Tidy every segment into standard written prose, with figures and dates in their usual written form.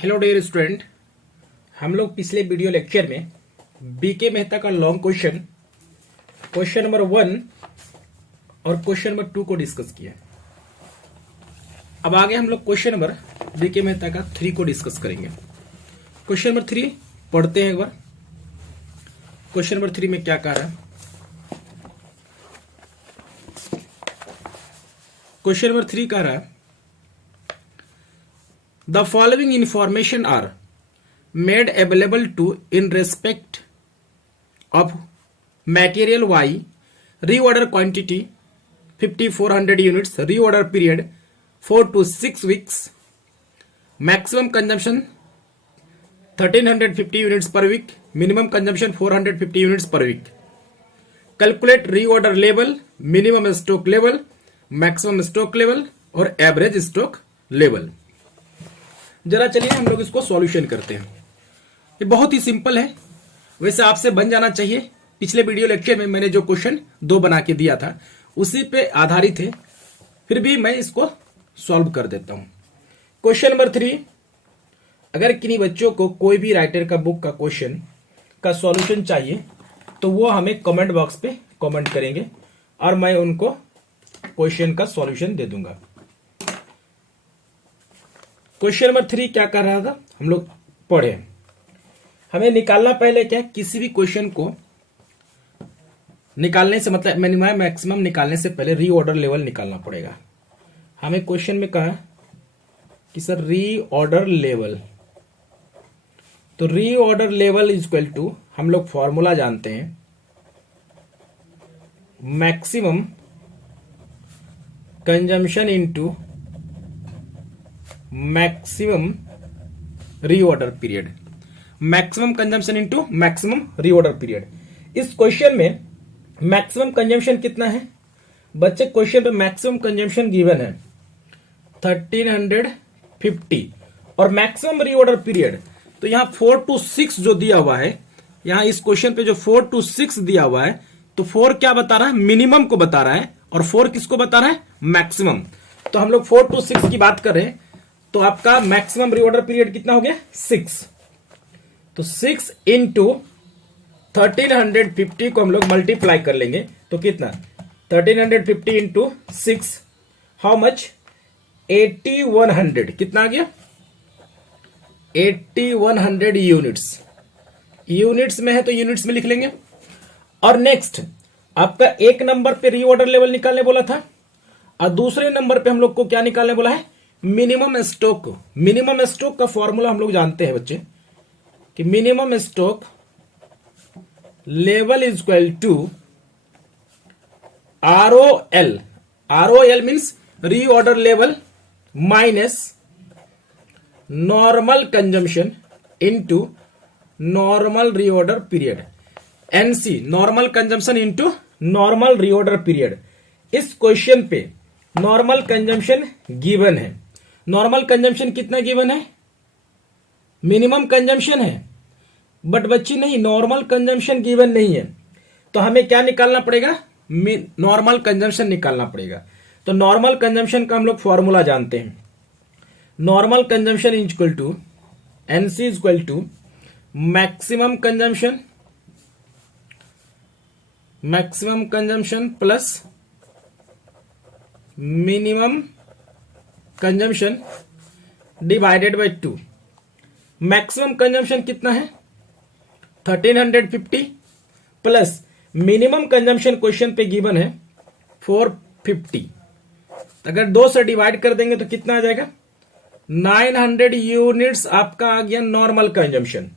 Hello dear student, हम लोग पिछले वीडियो लेक्चर में बीके मेहता का लॉन्ग क्वेश्चन नंबर 1 और क्वेश्चन नंबर 2 को डिस्कस किया। अब आगे हम लोग क्वेश्चन नंबर बीके मेहता का 3 को डिस्कस करेंगे। क्वेश्चन नंबर 3 पढ़ते हैं एक बार। क्वेश्चन नंबर 3 में क्या कह रहा है? क्वेश्चन नंबर 3 कह रहा है, the following information are made available to in respect of material Y, reorder quantity 5400 units, reorder period 4 to 6 weeks, maximum consumption 1350 units per week, minimum consumption 450 units per week. Calculate reorder level, minimum stock level, maximum stock level और average stock level. जरा चलिए हम लोग इसको solution करते हैं। ये बहुत ही सिंपल है, वैसे आपसे बन जाना चाहिए। पिछले वीडियो लेक्चर में मैंने जो क्वेश्चन 2 बना के दिया था उसी पे आधारित है, फिर भी मैं इसको सॉल्व कर देता हूं। क्वेश्चन नंबर 3, अगर किन्हीं बच्चों को कोई भी राइटर का बुक का क्वेश्चन का सॉल्यूशन चाहिए तो वो हमें कमेंट बॉक्स पे कमेंट करेंगे और मैं उनको क्वेश्चन का सॉल्यूशन दे दूंगा। क्वेश्चन नंबर 3 क्या कर रहा था, हम लोग पढ़े। हमें निकालना पहले क्या, किसी भी क्वेश्चन को निकालने से मतलब मिनिमम मैक्सिमम निकालने से पहले रीऑर्डर लेवल निकालना पड़ेगा। हमें क्वेश्चन में कहा कि सर रीऑर्डर लेवल, तो reorder level is equal to, हम लोग फॉर्मूला जानते हैं, maximum consumption into maximum reorder period, maximum consumption into maximum reorder period. इस क्वेश्चन में मैक्सिमम कंजम्पशन कितना है बच्चे? क्वेश्चन पे मैक्सिमम कंजम्पशन गिवन है 1350 और मैक्सिमम रीऑर्डर पीरियड, तो यहां 4 to 6 जो दिया हुआ है, यहां इस क्वेश्चन पे जो 4 to 6 दिया हुआ है, तो 4 क्या बता रहा है? मिनिमम को बता रहा है, और 4 किसको बता रहा है? मैक्सिमम। तो हम लोग 4 to 6 की बात कर रहे हैं, तो आपका मैक्सिमम रीऑर्डर पीरियड कितना हो गया? 6। तो 6 इंटू 1350 को हम लोग मल्टीप्लाई कर लेंगे तो कितना? 1350 इंटू 6, हाउ मच? 8100। कितना आ गया? 8100 यूनिट्स। यूनिट्स में है तो यूनिट्स में लिख लेंगे। और नेक्स्ट आपका एक नंबर पे रीऑर्डर लेवल निकालने बोला था, और दूसरे नंबर पे हम लोग को क्या निकालने बोला है? Minimum stock. मिनिमम स्टॉक का फॉर्मूला हम लोग जानते हैं बच्चे कि minimum stock level is equal to ROL। ROL means reorder level minus normal consumption into normal reorder period. NC normal consumption into normal reorder period. इस क्वेश्चन पे normal consumption given है। नॉर्मल कंजम्पशन कितना given है? Minimum consumption है, but बच्ची नहीं, normal consumption given नहीं है। तो हमें क्या निकालना पड़ेगा? नॉर्मल कंजम्पशन निकालना पड़ेगा। तो नॉर्मल कंजम्पशन का हम लोग फॉर्मूला जानते हैं, normal consumption is equal to NC is equal to maximum consumption plus minimum consumption divided by 2। Maximum consumption कितना है? 1350 प्लस मिनिमम कंजम्पशन क्वेश्चन पे गिवन है 450। अगर 2 से डिवाइड कर देंगे तो कितना आ जाएगा? 900 यूनिट्स आपका आ गया नॉर्मल कंजम्पशन।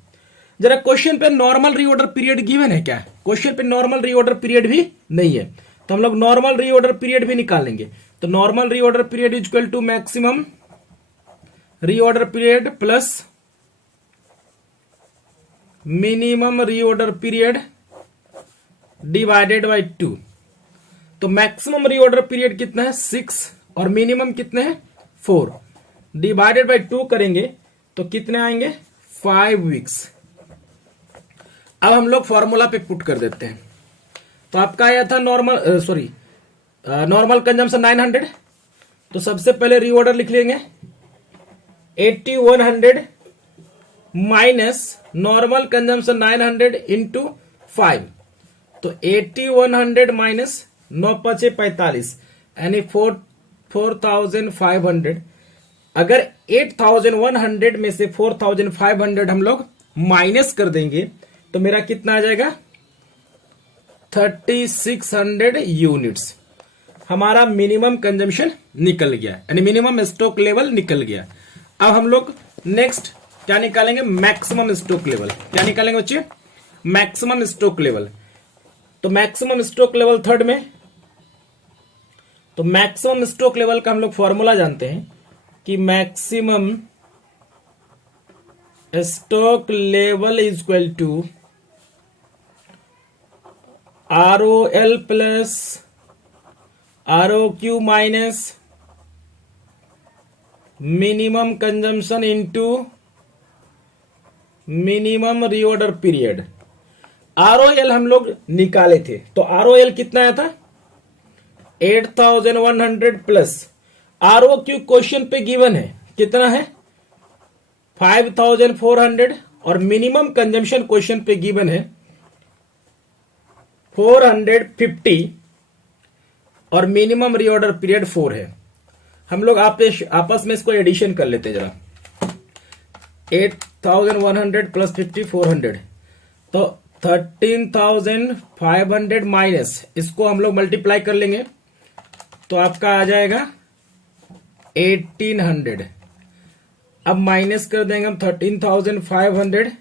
जरा क्वेश्चन पे नॉर्मल रीऑर्डर पीरियड गिवन है क्या? क्वेश्चन पे नॉर्मल रीऑर्डर पीरियड भी नहीं है, तो हम लोग नॉर्मल रीऑर्डर पीरियड भी निकालेंगे। तो normal reorder period is equal to maximum reorder period plus minimum reorder period divided by 2। तो मैक्सिमम रीऑर्डर पीरियड कितना है? 6 और मिनिमम कितने हैं? 4। डिवाइडेड बाय 2 करेंगे तो कितने आएंगे? 5 वीक्स। अब हम लोग फॉर्मूला पे पुट कर देते हैं। तो आपका आया था नॉर्मल कंजम्पशन 900, तो सबसे पहले रीऑर्डर लिख लेंगे 8100 माइनस नॉर्मल कंजम्पशन 900 इंटू 5, तो 8100 माइनस 9×5 = 45 यानी 4500। अगर 8100 में से 4500 हम लोग माइनस कर देंगे तो मेरा कितना आ जाएगा 3600 यूनिट्स। हमारा मिनिमम कंजम्पशन निकल गया, यानी मिनिमम स्टॉक लेवल निकल गया। अब हम लोग नेक्स्ट क्या निकालेंगे, मैक्सिमम स्टॉक लेवल। क्या निकालेंगे बच्चे, मैक्सिमम स्टॉक लेवल। तो मैक्सिमम स्टॉक लेवल थर्ड में, तो मैक्सिमम स्टॉक लेवल का हम लोग फॉर्मूला जानते हैं कि maximum stock level is equal to ROL plus ROQ minus minimum consumption into minimum reorder period. ROL हम लोग निकाले थे, तो ROL कितना आया था 8100 प्लस ROQ क्वेश्चन पे गिवन है, कितना है 5400, और मिनिमम कंजम्पशन क्वेश्चन पे गिवन है 450, और मिनिमम रीऑर्डर पीरियड 4 है। हम लोग आपस में इसको एडिशन कर लेते जरा, 8100 प्लस 50 400, तो 13500 माइनस इसको हम लोग मल्टीप्लाई कर लेंगे तो आपका आ जाएगा 1800। अब माइनस कर देंगे हम 13500,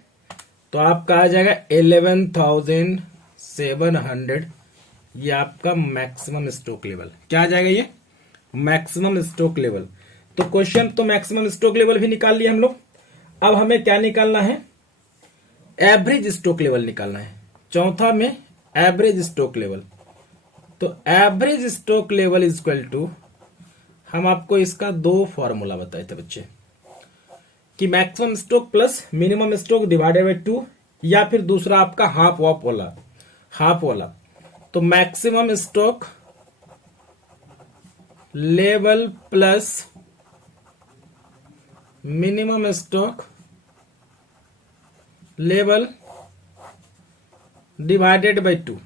तो आपका आ जाएगा 11700। ये आपका मैक्सिमम स्टॉक लेवल क्या आ जाएगा, ये मैक्सिमम स्टॉक लेवल। तो क्वेश्चन तो मैक्सिमम स्टॉक लेवल भी निकाल लिया हम लोग। अब हमें क्या निकालना है, एवरेज स्टॉक लेवल निकालना है। चौथा में एवरेज स्टॉक लेवल, तो average stock level is equal to, हम आपको इसका दो फॉर्मूला बताए थे बच्चे कि maximum stock plus minimum stock divided by 2, या फिर दूसरा आपका हाफ वाला। तो maximum stock level plus minimum stock level divided by 2।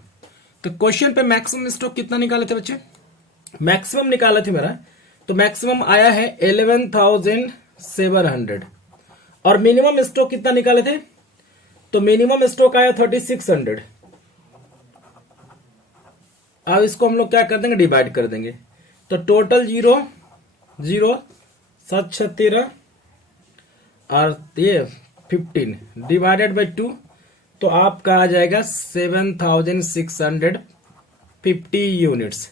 तो क्वेश्चन पे मैक्सिमम स्टॉक कितना निकाले थे बच्चे, मैक्सिमम निकाले थे मेरा, तो मैक्सिमम आया है 11700, और मिनिमम स्टॉक कितना निकाले थे, तो मिनिमम स्टॉक आया 3600। अब इसको हम लोग क्या कर देंगे, डिवाइड कर देंगे, तो टोटल 0 0 7 13 और ये 15 डिवाइडेड बाय 2, तो आपका आ जाएगा 7650 यूनिट्स।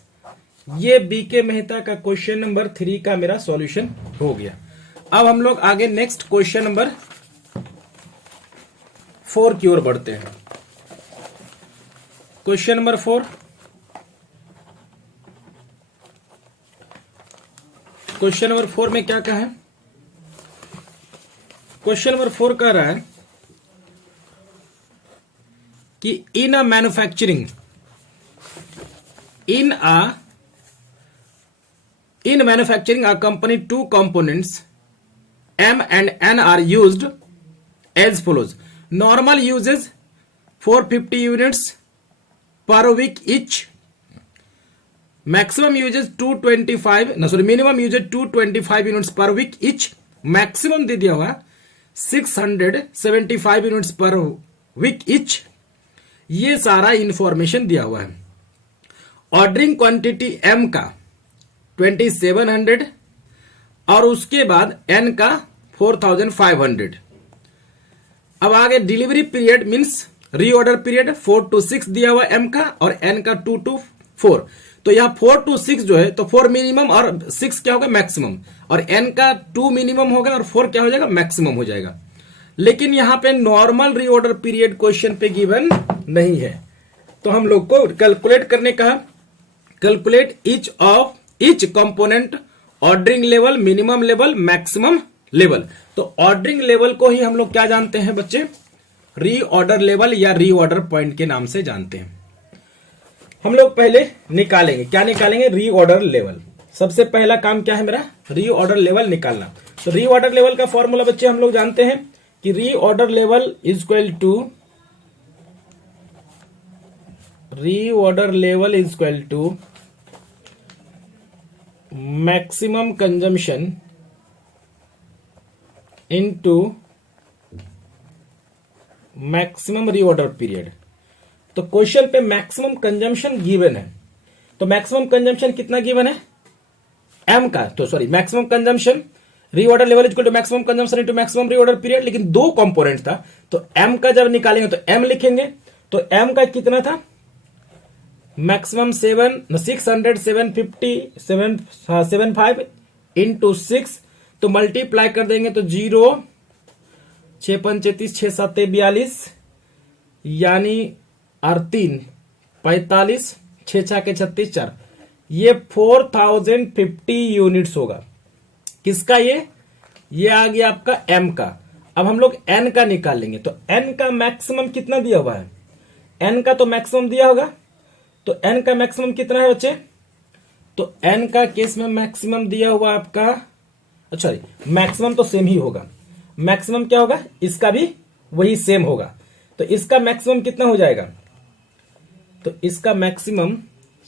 ये बीके मेहता का क्वेश्चन नंबर 3 का मेरा सॉल्यूशन हो गया। अब हम लोग आगे नेक्स्ट क्वेश्चन नंबर 4 की ओर बढ़ते हैं। क्वेश्चन नंबर 4, क्वेश्चन नंबर 4 में क्या कहा है, क्वेश्चन नंबर 4 कह रहा है कि in manufacturing a company 2 components M and N are used as follows. Normal uses 450 units per week each. Maximum uses minimum uses 225 units per week each. Maximum दे दिया हुआ 675 units per week each. ये सारा information दिया हुआ है। Ordering quantity M का 2700 और उसके बाद N का 4500। अब आगे delivery period means reorder period 4 to 6 दिया हुआ M का, और N का 2 to 4। तो यहाँ 4 to 6 जो है, तो 4 मिनिमम और 6 क्या होगा मैक्सिमम, और N का 2 मिनिमम होगा और 4 क्या हो जाएगा मैक्सिमम हो जाएगा। लेकिन यहाँ पे नॉर्मल रीऑर्डर पीरियड क्वेश्चन पे गिवन नहीं है, तो हम लोग को कैलकुलेट करने का, calculate each component ordering level, minimum level, maximum level. तो ऑर्डरिंग लेवल को ही हम लोग क्या जानते हैं बच्चे, रीऑर्डर लेवल या रीऑर्डर पॉइंट के नाम से जानते हैं। हम लोग पहले निकालेंगे, क्या निकालेंगे, रीऑर्डर लेवल। सबसे पहला काम क्या है मेरा, रीऑर्डर लेवल निकालना। तो रीऑर्डर लेवल का फॉर्मूला बच्चे हम लोग जानते हैं कि reorder level is equal to maximum consumption into maximum reorder period. तो क्वेश्चन पे मैक्सिमम कंजम्पशन गिवन है, तो मैक्सिमम कंजम्पशन कितना गिवन है, एम का, तो sorry maximum consumption reorder level equal to maximum consumption into maximum reorder period, लेकिन दो कंपोनेंट था, तो एम का जब निकालेंगे तो एम लिखेंगे, तो एम का कितना था, मैक्सिमम 775 इंटू 6, तो मल्टीप्लाई कर देंगे तो 0 6 5 33 6 7 42 यानी 3 45 6 6 के 36 4, ये 4050 यूनिट्स होगा। किसका ये आ गया आपका एम का। अब हम लोग एन का निकालेंगे, तो एन का मैक्सिमम कितना दिया हुआ है, एन का तो मैक्सिमम दिया होगा, तो एन का मैक्सिमम कितना है बच्चे, तो एन का केस में मैक्सिमम दिया हुआ आपका, अच्छा मैक्सिमम तो सेम ही होगा, मैक्सिमम क्या होगा, इसका भी वही सेम होगा, तो इसका मैक्सिमम कितना हो जाएगा, तो इसका मैक्सिमम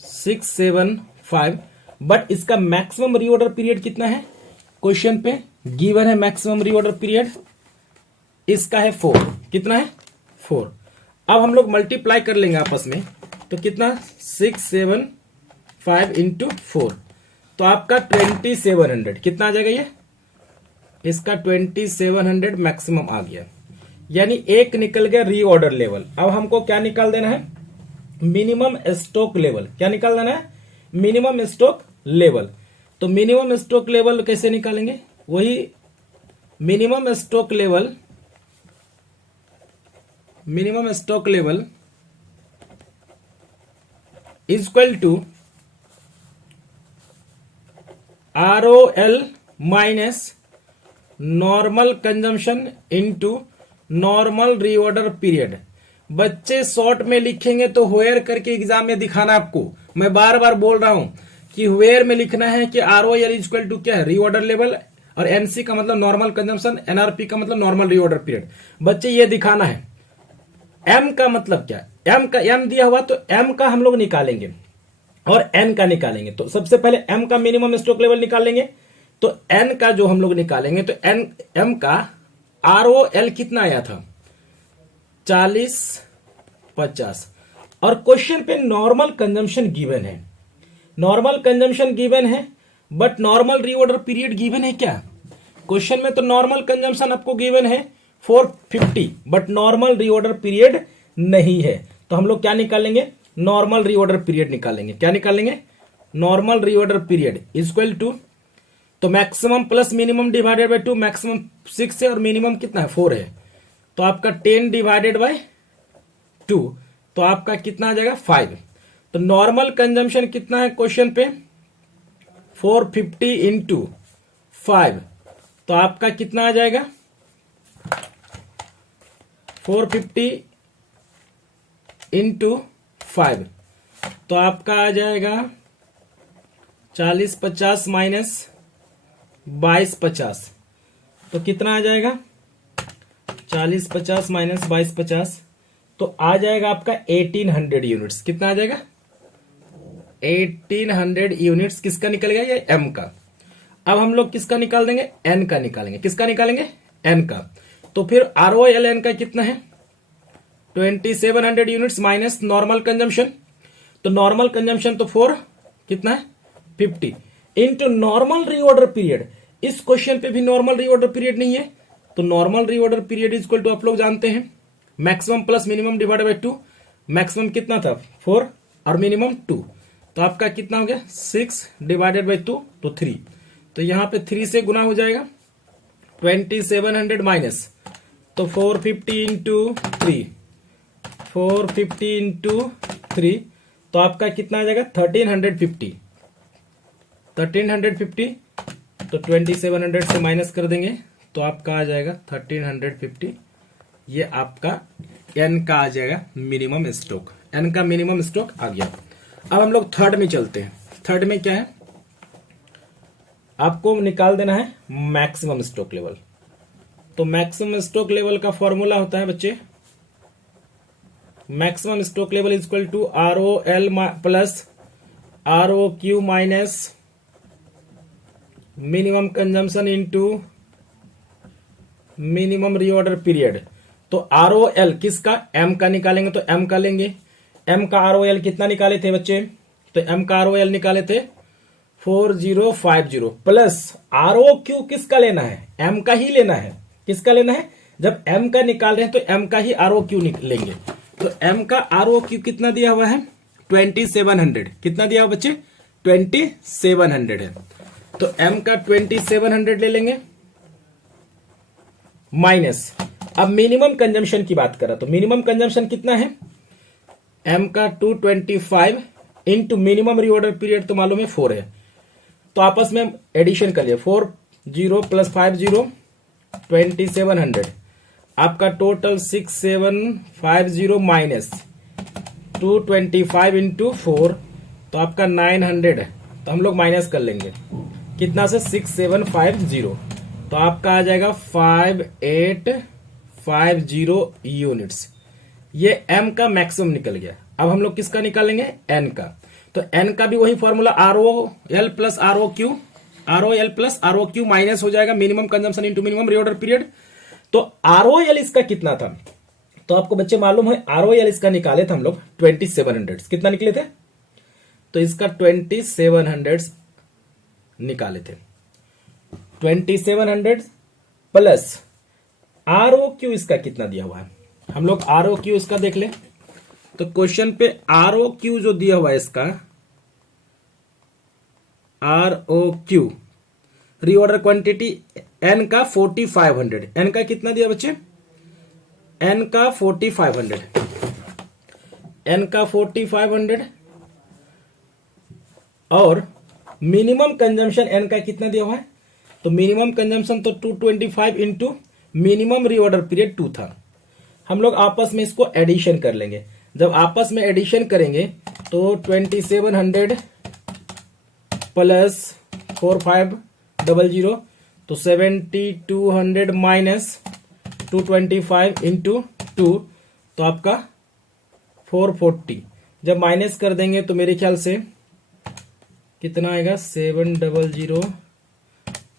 675, बट इसका मैक्सिमम रीऑर्डर पीरियड कितना है, क्वेश्चन पे गिवन है मैक्सिमम रीऑर्डर पीरियड, इसका है 4, कितना है 4। अब हम लोग मल्टीप्लाई कर लेंगे आपस में, तो कितना 675 इंटू 4, तो आपका 2700, कितना आ जाएगा ये, इसका 2700 मैक्सिमम आ गया, यानी एक निकल गया रीऑर्डर लेवल। अब हमको क्या निकाल देना है, मिनिमम स्टॉक लेवल, क्या निकाल देना है, मिनिमम स्टॉक लेवल। तो मिनिमम स्टॉक लेवल कैसे निकालेंगे, वही minimum stock level is equal to ROL minus normal consumption into normal reorder period. बच्चे शॉर्ट में लिखेंगे तो वेयर करके एग्जाम में दिखाना आपको, मैं बार बार बोल रहा हूं कि वेयर में लिखना है कि ROL इज इक्वल टू क्या है, रीऑर्डर लेवल, और NC का मतलब नॉर्मल कंजम्पशन, NRP का मतलब नॉर्मल रीऑर्डर पीरियड। बच्चे ये दिखाना है। M का मतलब क्या, M का M दिया हुआ, तो M का हम लोग निकालेंगे और N का निकालेंगे। तो सबसे पहले M का मिनिमम स्टॉक लेवल निकालेंगे, तो N का जो हम लोग निकालेंगे, तो M का ROL कितना आया था, 40-50, और क्वेश्चन पे नॉर्मल कंजम्पशन गिवन है, नॉर्मल कंजम्पशन गिवन है, but normal reorder period given है क्या, क्वेश्चन में तो नॉर्मल कंजम्पशन आपको गिवन है 450, बट नॉर्मल रीऑर्डर पीरियड नहीं है। तो हम लोग क्या निकालेंगे, नॉर्मल रीऑर्डर पीरियड निकालेंगे। क्या निकालेंगे, normal reorder period equal to, तो maximum plus minimum divided by 2, maximum 6 है और मिनिमम कितना है 4 है, तो आपका 10 डिवाइडेड बाय 2, तो आपका कितना आ जाएगा 5। तो नॉर्मल कंजम्पशन कितना है क्वेश्चन पे, 450 इंटू 5, तो आपका कितना आ जाएगा, 450 इंटू 5, तो आपका आ जाएगा 40-50 माइनस 22-50, तो कितना आ जाएगा, 40-50 माइनस 22-50, तो आ जाएगा आपका 1800 यूनिट्स। कितना आ जाएगा, 1800 यूनिट्स किसका निकल गया, ये M का। अब हम लोग किसका निकाल देंगे, N का निकालेंगे। किसका निकालेंगे, N का। तो फिर ROLN का कितना है, 2700 यूनिट्स माइनस नॉर्मल कंजम्पशन, तो नॉर्मल कंजम्पशन तो 4 कितना है 50 इंटू नॉर्मल रीऑर्डर पीरियड। इस क्वेश्चन पे भी नॉर्मल रीऑर्डर पीरियड नहीं है, तो normal reorder period is equal to, आप लोग जानते हैं, maximum plus minimum divided by 2, maximum कितना था 4 और मिनिमम 2, तो आपका कितना हो गया 6 डिवाइडेड बाय 2, तो 3, तो यहां पे 3 से गुना हो जाएगा, 2700 माइनस, तो 450 इंटू 3, 450 इंटू 3, तो आपका कितना आ जाएगा 1350, 1350, तो 2700 से माइनस कर देंगे, तो आपका आ जाएगा 1350, ये आपका N का आ जाएगा मिनिमम स्टॉक, N का मिनिमम स्टॉक आ गया। अब हम लोग थर्ड में चलते हैं। थर्ड में क्या है, आपको निकाल देना है मैक्सिमम स्टॉक लेवल। तो मैक्सिमम स्टॉक लेवल का फॉर्मूला होता है बच्चे, maximum stock level is equal to ROL plus ROQ minus minimum consumption into minimum reorder period. तो ROL किसका, M का निकालेंगे तो M का लेंगे। M का ROL कितना निकाले थे बच्चे, तो M का ROL निकाले थे 4050 प्लस ROQ किसका लेना है, M का ही लेना है। किसका लेना है, जब M का निकाल रहे हैं तो M का ही ROQ लेंगे। तो M का ROQ कितना दिया हुआ है 2700, कितना दिया हुआ बच्चे 2700 है। तो M का 2700 ले लेंगे माइनस, अब मिनिमम कंजम्पशन की बात करा तो मिनिमम कंजम्पशन कितना है, M का 225 इंटू मिनिमम रीऑर्डर पीरियड तो मालूम है 4 है, तो आपस में एडिशन कर लिया 40 प्लस 50 2700, आपका टोटल 6750 माइनस 225 इंटू 4 तो आपका 900 है। तो हम लोग माइनस कर लेंगे कितना से 6750, तो आपका आ जाएगा 5850 यूनिट्स। ये M का मैक्सिमम निकल गया। अब हम लोग किसका निकालेंगे, N का। तो N का भी वही formula ROL plus ROQ, ROL plus ROQ minus हो जाएगा minimum consumption into minimum reorder period. तो ROL इसका कितना था, तो आपको बच्चे मालूम है ROL इसका निकाले थे हम लोग 2700, कितना निकले थे, तो इसका 2700 निकाले थे। 2700 प्लस ROQ इसका कितना दिया हुआ है, हम लोग ROQ इसका देख ले। तो क्वेश्चन पे ROQ जो दिया हुआ है इसका ROQ रीऑर्डर क्वांटिटी N का 4500, N का कितना दिया बच्चे, N का 4500, N का 4500 और मिनिमम कंजम्पशन N का कितना दिया हुआ है, तो मिनिमम कंजम्पशन तो 225 इंटू मिनिमम रीऑर्डर पीरियड 2 था। हम लोग आपस में इसको एडिशन कर लेंगे। जब आपस में एडिशन करेंगे तो 2700 प्लस 4500 तो 7200 माइनस 225 इंटू 2 तो आपका 440। जब माइनस कर देंगे तो मेरे ख्याल से कितना आएगा 700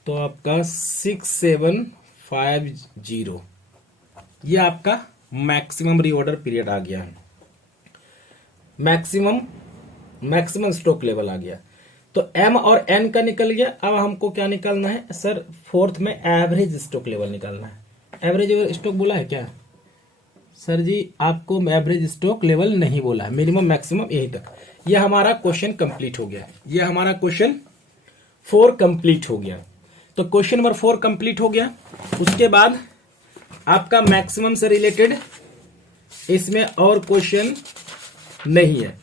तो आपका 6750, ये आपका मैक्सिमम रीऑर्डर पीरियड आ गया है, मैक्सिमम स्टॉक लेवल आ गया। तो M और N का निकल गया। अब हमको क्या निकालना है सर, फोर्थ में एवरेज स्टॉक लेवल निकालना है। एवरेज स्टॉक बोला है क्या सर जी, आपको एवरेज स्टॉक लेवल नहीं बोला है, मिनिमम मैक्सिमम यही तक। यह हमारा क्वेश्चन कंप्लीट हो गया, यह हमारा क्वेश्चन 4 कंप्लीट हो गया। तो क्वेश्चन नंबर 4 कंप्लीट हो गया। उसके बाद आपका मैक्सिमम से रिलेटेड इसमें और क्वेश्चन नहीं है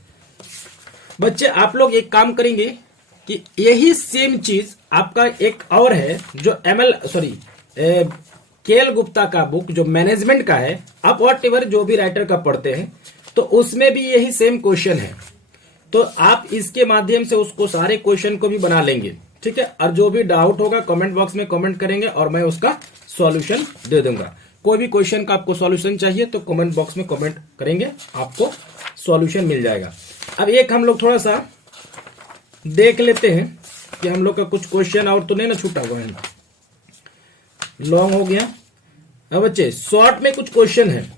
बच्चे। आप लोग एक काम करेंगे कि यही सेम चीज आपका एक और है जो केएल गुप्ता का बुक जो मैनेजमेंट का है, आप वॉट एवर जो भी राइटर का पढ़ते हैं तो उसमें भी यही सेम क्वेश्चन है। तो आप इसके माध्यम से उसको सारे क्वेश्चन को भी बना लेंगे, ठीक है। और जो भी डाउट होगा कमेंट बॉक्स में कमेंट करेंगे और मैं उसका सॉल्यूशन दे दूंगा। कोई भी क्वेश्चन का आपको सॉल्यूशन चाहिए तो कमेंट बॉक्स में कमेंट करेंगे, आपको सॉल्यूशन मिल जाएगा। अब एक हम लोग थोड़ा सा देख लेते हैं कि हम लोग का कुछ क्वेश्चन और तो नहीं ना छूटा हुआ है, लॉन्ग हो गया। अब बच्चे शॉर्ट में कुछ क्वेश्चन है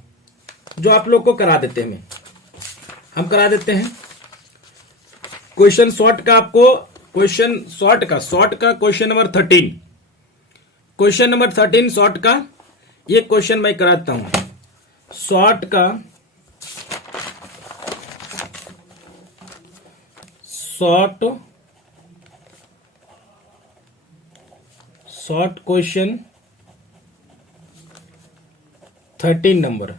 जो आप लोग को करा देते हैं, हम करा देते हैं क्वेश्चन शॉर्ट का। आपको क्वेश्चन शॉर्ट का question number 13, question number 13 short का ये क्वेश्चन मैं कराता हूं। Short question 13 number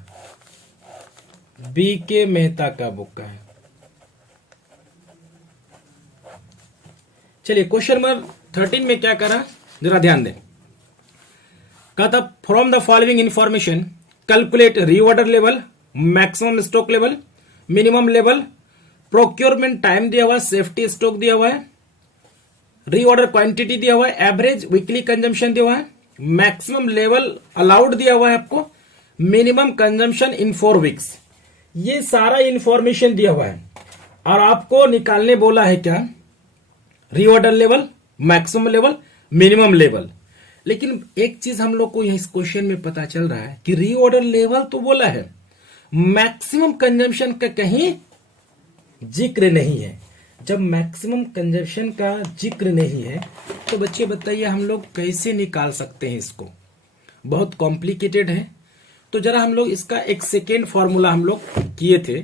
BK Mehta का बुक का है। चलिए क्वेश्चन नंबर 13 में क्या करा जरा ध्यान दें। कहा था from the following information calculate reorder level, maximum stock level, minimum level, procurement time दिया हुआ है, सेफ्टी स्टॉक दिया हुआ है, रीऑर्डर क्वांटिटी दिया हुआ है, एवरेज वीकली कंजम्पशन दिया हुआ है मैक्सिमम लेवल अलाउड दिया हुआ है आपको, मिनिमम कंजम्पशन इन 4 वीक्स, ये सारा इंफॉर्मेशन दिया हुआ है। और आपको निकालने बोला है क्या, reorder level, maximum level, minimum level. लेकिन एक चीज हम लोग को इस क्वेश्चन में पता चल रहा है कि रीऑर्डर लेवल तो बोला है, मैक्सिमम कंजम्पशन का कहीं जिक्र नहीं है। जब मैक्सिमम कंजम्पशन का जिक्र नहीं है तो बच्चे बताइए हम लोग कैसे निकाल सकते हैं इसको, बहुत कॉम्प्लिकेटेड है। तो जरा हम लोग इसका एक सेकेंड फॉर्मूला हम लोग किए थे,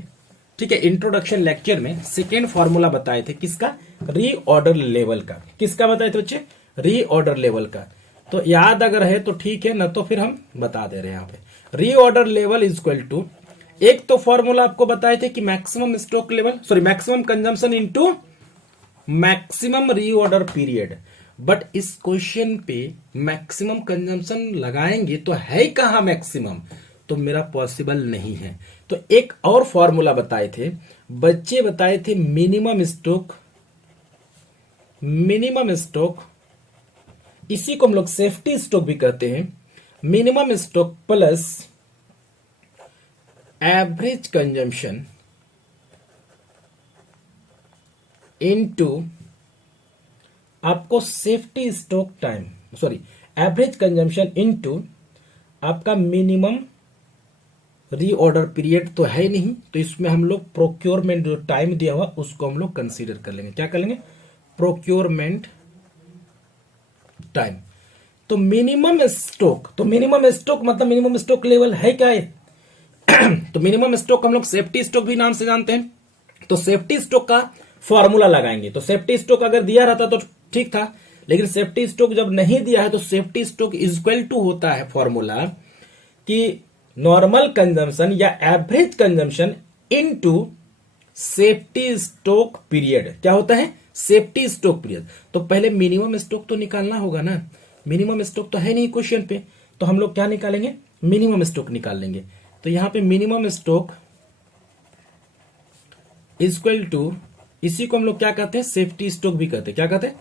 ठीक है, इंट्रोडक्शन लेक्चर में सेकेंड फॉर्मूला बताए थे, किसका, रीऑर्डर लेवल का। किसका बताए थे बच्चे, रीऑर्डर लेवल का। तो याद अगर है तो ठीक है, न तो फिर हम बता दे रहे हैं यहाँ पे। Reorder level is equal to, एक तो फॉर्मूला आपको बताए थे कि maximum stock level, sorry maximum consumption into maximum reorder period. But इस क्वेश्चन पे मैक्सिमम कंजम्पशन लगाएंगे तो है कहां मैक्सिमम, तो मेरा पॉसिबल नहीं है। तो एक और फॉर्मूला बताए थे बच्चे, बताए थे मिनिमम स्टॉक, मिनिमम स्टॉक, इसी को हम लोग सेफ्टी स्टॉक भी कहते हैं। Minimum stock plus average consumption into आपको safety stock time, sorry average consumption into आपका मिनिमम रीऑर्डर पीरियड तो है नहीं, तो इसमें हम लोग प्रोक्योरमेंट जो टाइम दिया हुआ उसको हम लोग कंसीडर कर लेंगे। क्या कर लेंगे, प्रोक्योरमेंट टाइम। तो मिनिमम स्टॉक, तो मिनिमम स्टॉक मतलब मिनिमम स्टॉक लेवल है क्या है तो मिनिमम स्टॉक हम लोग सेफ्टी स्टॉक भी नाम से जानते हैं। तो सेफ्टी स्टॉक का फॉर्मूला लगाएंगे। तो सेफ्टी स्टॉक अगर दिया रहता तो ठीक था, लेकिन सेफ्टी स्टॉक जब नहीं दिया है तो safety stock is equal to होता है फॉर्मूला कि नॉर्मल कंजम्पशन या average consumption into safety stock period. क्या होता है, सेफ्टी स्टॉक पीरियड। तो पहले मिनिमम स्टॉक तो निकालना होगा ना, मिनिमम स्टॉक तो है नहीं क्वेश्चन पे, तो हम लोग क्या निकालेंगे, मिनिमम स्टॉक निकाल लेंगे। तो यहां पे minimum stock is equal to, इसी को हम लोग क्या कहते हैं, सेफ्टी स्टॉक भी कहते हैं। क्या कहते हैं,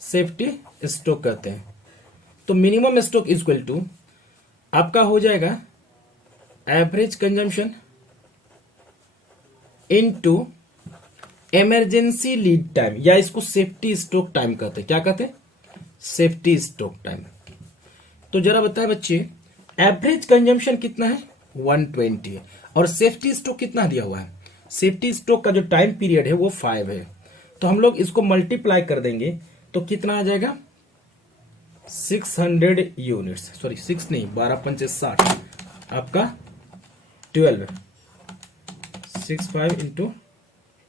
सेफ्टी स्टॉक कहते हैं। तो minimum stock is equal to आपका हो जाएगा average consumption into emergency lead time, या इसको सेफ्टी स्टॉक टाइम कहते हैं। क्या कहते हैं, सेफ्टी स्टॉक टाइम। तो जरा बताए बच्चे, एवरेज कंजम्पशन कितना है, 120 है, और सेफ्टी स्टॉक कितना दिया हुआ है, सेफ्टी स्टॉक का जो टाइम पीरियड है वो 5 है। तो हम लोग इसको मल्टीप्लाई कर देंगे तो कितना आ जाएगा, 600 यूनिट्स, सॉरी 6 नहीं, 12 पंचे 60, आपका 12, 65 इंटू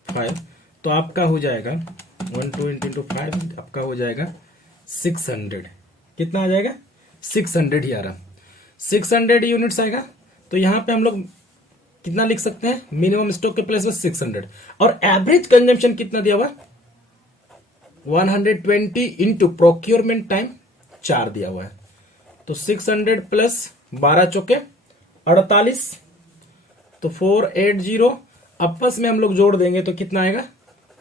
5, तो आपका हो जाएगा 120 इंटू 5, आपका हो जाएगा 600। कितना आ जाएगा, 600 ही आ रहा, 600 यूनिट्स आएगा। तो यहां पे हम लोग कितना लिख सकते हैं, मिनिमम स्टॉक के प्लेस में 600, और एवरेज कंजम्पशन कितना दिया हुआ, 120 इंटू प्रोक्योरमेंट टाइम 4 दिया हुआ है। तो 600 प्लस 12 चौके 48, तो 480, आपस में हम लोग जोड़ देंगे तो कितना आएगा,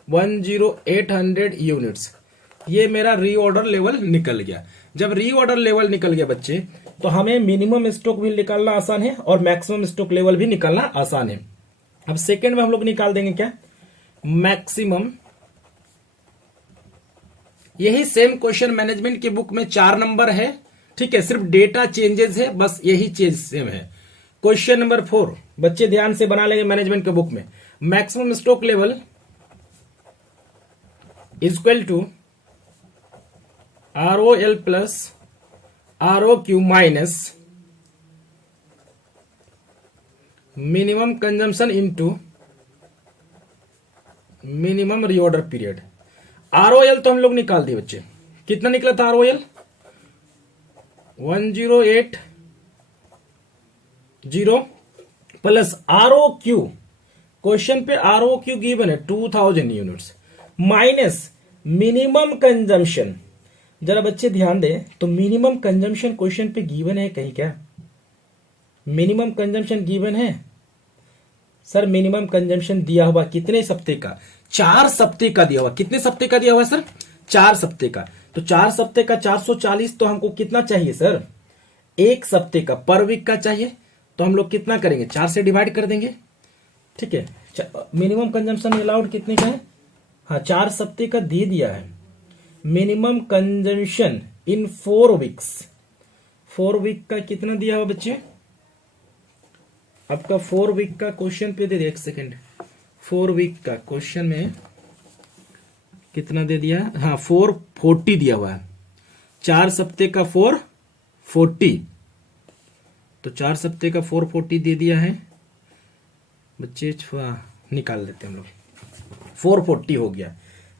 10800 यूनिट्स। ये मेरा रीऑर्डर लेवल निकल गया। जब रीऑर्डर लेवल निकल गया बच्चे, तो हमें मिनिमम स्टॉक भी निकालना आसान है और मैक्सिमम स्टॉक लेवल भी निकालना आसान है। अब सेकंड में हम लोग निकाल देंगे क्या, मैक्सिमम। यही सेम क्वेश्चन मैनेजमेंट की बुक में 4 नंबर है, ठीक है, सिर्फ डेटा चेंजेस है, बस यही चीज सेम है। क्वेश्चन नंबर 4 बच्चे ध्यान से बना लेंगे मैनेजमेंट के बुक में, maximum stock level is equal to ROL plus ROQ minus minimum consumption into minimum reorder period. ROL तो हम लोग निकाल दिए बच्चे, कितना निकला था ROL, 1080 प्लस ROQ, क्वेश्चन पे ROQ गिवन है 2000 यूनिट्स, माइनस मिनिमम कंजम्पशन। जरा बच्चे ध्यान दें, तो मिनिमम कंजम्पशन क्वेश्चन पे गिवन है कहीं क्या, मिनिमम कंजम्पशन गिवन है सर, मिनिमम कंजम्पशन दिया हुआ कितने सप्ते का, 4 सप्ते का दिया हुआ। कितने सप्ते का दिया हुआ सर, 4 सप्ते का। तो 4 सप्ते का 440, तो हमको कितना चाहिए सर, 1 सप्ते का पर वीक का चाहिए। तो हम लोग कितना करेंगे, 4 से डिवाइड कर देंगे। ठीक है, मिनिमम कंजम्पशन अलाउड कितने का है, हाँ 4 सप्ते का दे दिया है। Minimum consumption in 4 weeks, 4 week का कितना दिया हुआ बच्चे, आपका 4 वीक का क्वेश्चन पे दे दिया, 1 सेकेंड, 4 वीक का क्वेश्चन में कितना दे दिया, हाँ 440 दिया हुआ है। 4 सप्ते का 440, तो 4 सप्ते का 440 दे दिया है बच्चे, निकाल लेते हैं हम लोग, 440 हो गया।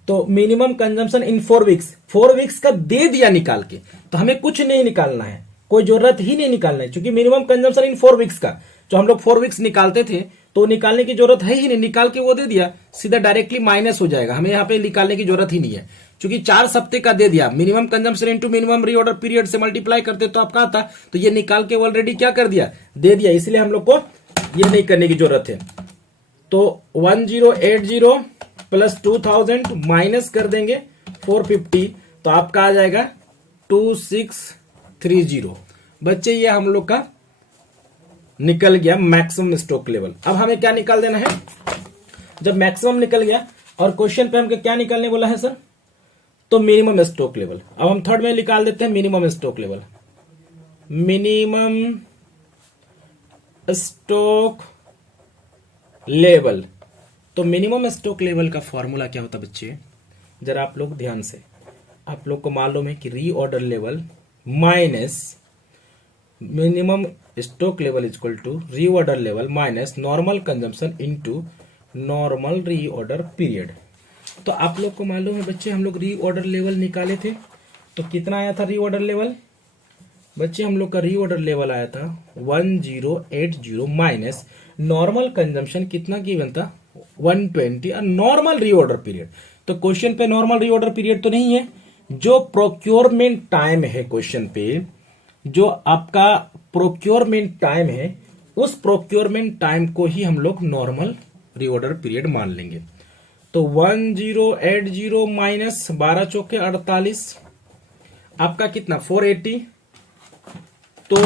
तो minimum consumption in 4 weeks, 4 weeks का दे दिया निकाल के, तो हमें कुछ नहीं निकालना है, कोई जरूरत ही नहीं निकालना है, क्योंकि मिनिमम कंजम्पशन इन 4 वीक्स का जो हम लोग 4 वीक्स निकालते थे, तो निकालने की जरूरत है ही नहीं, निकाल के वो दे दिया, सीधा डायरेक्टली माइनस हो जाएगा, हमें यहाँ पे निकालने की जरूरत ही नहीं है, क्योंकि 4 सप्ते का दे दिया, minimum consumption into minimum reorder period से मल्टीप्लाई करते तो आपका आता, तो ये निकाल के ऑलरेडी क्या कर दिया, दे दिया, इसलिए हम लोग को ये नहीं करने की जरूरत है। तो 1080 प्लस 2000 माइनस कर देंगे 450, तो आपका आ जाएगा 2630। बच्चे ये हम लोग का निकल गया मैक्सिमम स्टॉक लेवल। अब हमें क्या निकाल देना है, जब मैक्सिमम निकल गया और क्वेश्चन पे हमको क्या निकालने बोला है सर, तो मिनिमम स्टॉक लेवल। अब हम थर्ड में निकाल देते हैं minimum stock level. Minimum stock level, तो मिनिमम स्टॉक लेवल का फॉर्मूला क्या होता है बच्चे, जरा आप लोग ध्यान से, आप लोग को मालूम है कि reorder level minus minimum stock level equal to reorder level minus normal consumption into normal reorder period. तो आप लोग को मालूम है बच्चे, हम लोग रीऑर्डर लेवल निकाले थे, तो कितना आया था रीऑर्डर लेवल बच्चे, हम लोग का रीऑर्डर लेवल आया था 1080 माइनस नॉर्मल कंजम्पशन कितना गिवन था 120 और नॉर्मल रीऑर्डर पीरियड। तो क्वेश्चन पे नॉर्मल रीऑर्डर पीरियड तो नहीं है, जो प्रोक्योरमेंट टाइम है क्वेश्चन पे, जो आपका प्रोक्योरमेंट टाइम है, उस प्रोक्योरमेंट टाइम को ही हम लोग नॉर्मल रीऑर्डर पीरियड मान लेंगे। तो 1080 माइनस 12 चौके 48, आपका कितना 480, तो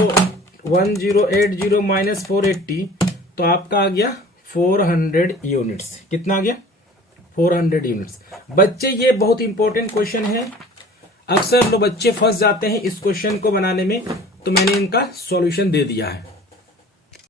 1080 माइनस 480, तो आपका आ गया 400 यूनिट्स। कितना आ गया 400 यूनिट्स। बच्चे ये बहुत इंपॉर्टेंट क्वेश्चन है, अक्सर लोग बच्चे फंस जाते हैं इस क्वेश्चन को बनाने में, तो मैंने इनका सॉल्यूशन दे दिया है।